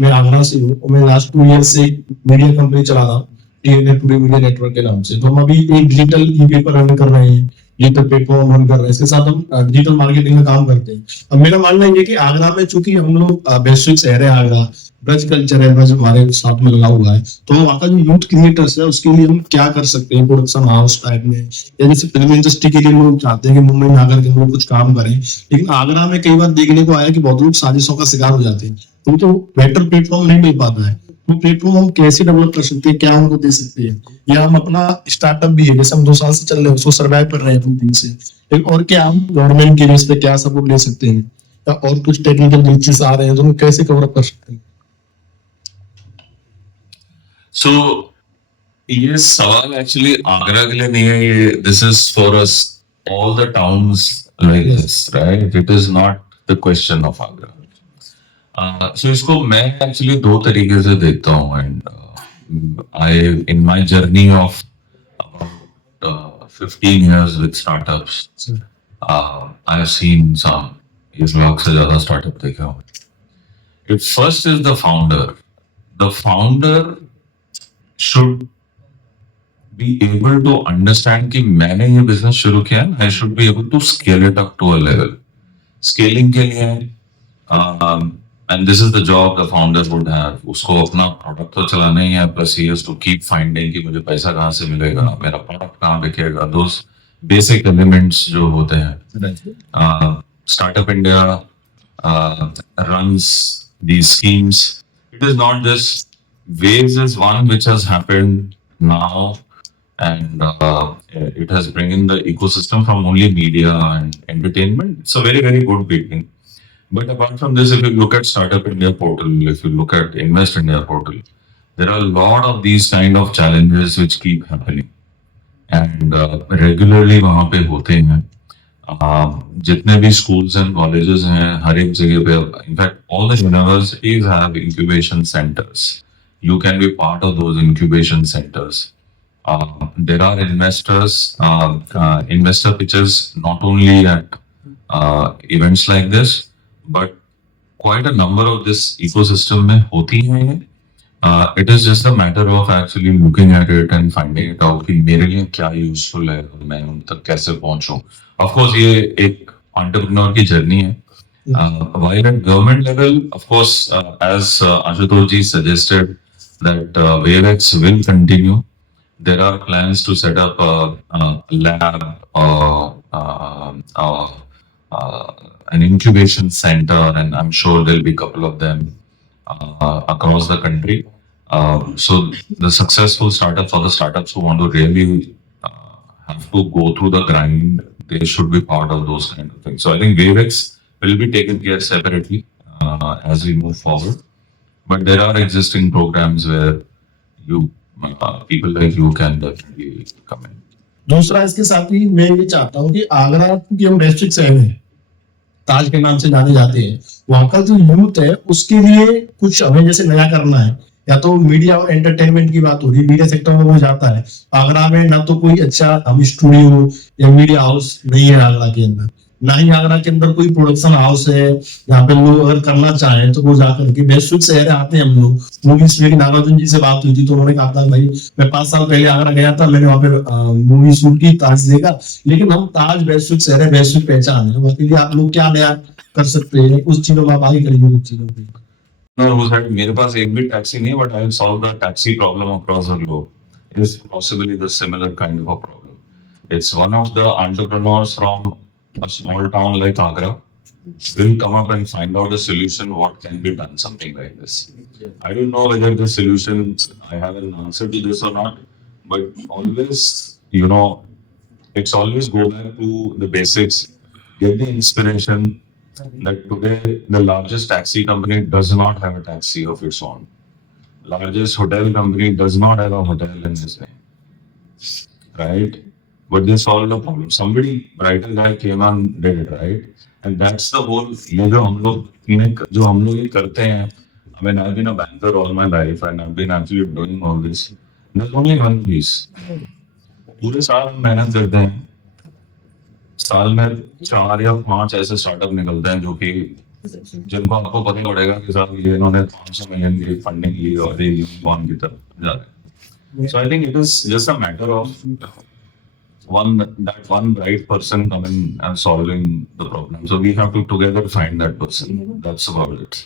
मैं आगरा से हूँ और मैं लास्ट 2 ईयर से एक मीडिया कंपनी चला रहा हूँ, टीएनए टुडे मीडिया नेटवर्क के नाम से। तो हम अभी एक डिजिटल ई पेपर रन कर रहे हैं, डिजिटल प्लेटफॉर्म रन कर रहे हैं, इसके साथ हम डिजिटल मार्केटिंग का काम करते हैं। अब मेरा मानना ये है कि आगरा में चूंकि हम लोग वैश्विक शहर है आगरा, ब्रज कल्चर है, ब्रज हमारे साथ में लगा हुआ है, तो वहाँ का जो यूथ क्रिएटर्स है उसके लिए हम क्या कर सकते हैं प्रोडक्शन हाउस टाइप में, या जैसे फिल्म इंडस्ट्री के लिए लोग चाहते हैं कि मुंबई में आकर के हम लोग कुछ काम करें, लेकिन आगरा में कई बार देखने को आया कि बहुत लोग साजिशों का शिकार हो जाते हैं, तो उनको बेटर प्लेटफॉर्म नहीं मिल पाता है। वो प्लेटफॉर्म हम कैसे डेवलप कर सकते हैं, क्या हमको दे सकते हैं, या हम अपना स्टार्टअप भी है जैसे हम 2 साल से चल रहे हैं उसको सर्वाइव कर रहे हैं अपनी टीम से, और क्या हम गवर्नमेंट की बेस पे क्या सपोर्ट ले सकते हैं, या और कुछ टेक्निकल ग्लिचेस आ रहे हैं तो हम कैसे कवर अप कर सकते हैं। So ये सवाल एक्चुअली आगरा के लिए नहीं है, ये this is for us all the towns like this, right? It is not the question of Agra. So इसको मैं एक्चुअली 2 तरीके से देखता हूँ, and I in my journey of about 15 years with startups, I have seen some, इस लाख से ज्यादा स्टार्टअप देखा हूँ। It first is the founder. The founder should be able to understand कि मैंने ये बिजनेस शुरू किया है, I should be able to scale it up to a level. Scaling के लिए and this is the job the founder would have. उसको अपना प्रोडक्ट तो चलाना ही है, plus he has to keep finding कि मुझे पैसा कहाँ से मिलेगा, मेरा प्रोडक्ट कहाँ बिकेगा, those basic elements जो होते हैं। Startup India runs these schemes. It is not just Waves is one which has happened now, and it has bring in the ecosystem from only media and entertainment. It's a very, very good beginning. But apart from this, if you look at Startup India portal, if you look at Invest India portal, there are a lot of these kind of challenges which keep happening, and regularly वहाँ पे होते हैं। जितने भी schools and colleges हैं, हर एक जगह पे, in fact, all the universities have incubation centers. You can be part of those incubation centers. There are investors, investor pitches not only at events like this, but quite a number of this ecosystem में होती हैं। It is just a matter of actually looking at it and finding it out कि मेरे लिए क्या useful है और मैं उन तक कैसे पहुंचूं। Of course ये एक entrepreneur की journey है। While at government level, of course, as Ashutosh ji suggested, that WaveX will continue. There are plans to set up a lab, an incubation center, and I'm sure there'll be a couple of them across the country. So the successful startups, or the startups who want to really have to go through the grind, they should be part of those kind of things. So I think WaveX will be taken care separately as we move forward. But there are existing programs where you people like you can definitely come in. दूसरा इसके साथ ही मैं ये चाहता हूँ कि आगरा क्योंकि हम वैश्विक शहर हैं, ताज के नाम से जाने जाते हैं, वहाँ का जो यूथ है उसके लिए कुछ हमें जैसे नया करना है, या तो मीडिया और एंटरटेनमेंट की बात हो रही है, मीडिया सेक्टर में वो जाता है। आगरा में ना तो कोई अच्छा हम स्टूडियो या मीडिया हाउस नहीं है आगरा के अंदर, ना ही आगरा के अंदर कोई प्रोडक्शन हाउस है यहाँ पे लोग अगर करना चाहें तो वो जाकर के वैश्विक शहर आते हैं। हम लोग मूवीज में नागार्जुन जी से बात हुई थी तो उन्होंने कहा था भाई मैं 5 साल पहले आगरा गया था, मैंने वहाँ पे मूवी शूट की, ताज देखा, लेकिन हम ताज वैश्विक शहर है, वैश्विक पहचान है, उसके लिए आप लोग क्या नया कर सकते हैं, कुछ चीजों में आप आगे करेंगे कुछ चीजों पे। मेरे पास एक भी टैक्सी नहीं है, but I have solved the taxi problem across the globe. It is possibly the similar kind of a problem. It's one of the entrepreneurs from a small town like Agra will come up and find out a solution what can be done, something like this. I don't know whether the solution, I have an answer to this or not, but always, you know, it's always go back to the basics, get the inspiration that today the largest taxi company does not have a taxi of its own. Largest hotel company does not have a hotel in its name, right? But they solved the problem. Somebody, brighter guy came and did it, right? And that's the whole. ये जो हम लोग ये करते हैं. I mean, I've been a banker all my life, and I've been actually doing all this. There's only one piece. पूरे साल हम मेहनत करते हैं. साल में 4 या 5 ऐसे स्टार्टअप निकलते हैं जो कि जिनको आपको पता पड़ेगा कि साहब ये इन्होंने 500 मिलियन की फंडिंग ली और ये यूनिकॉर्न की तरफ जा रहे हैं. So I think it is just a matter of that one right person coming and solving the problem. So we have to together find that person. That's about it.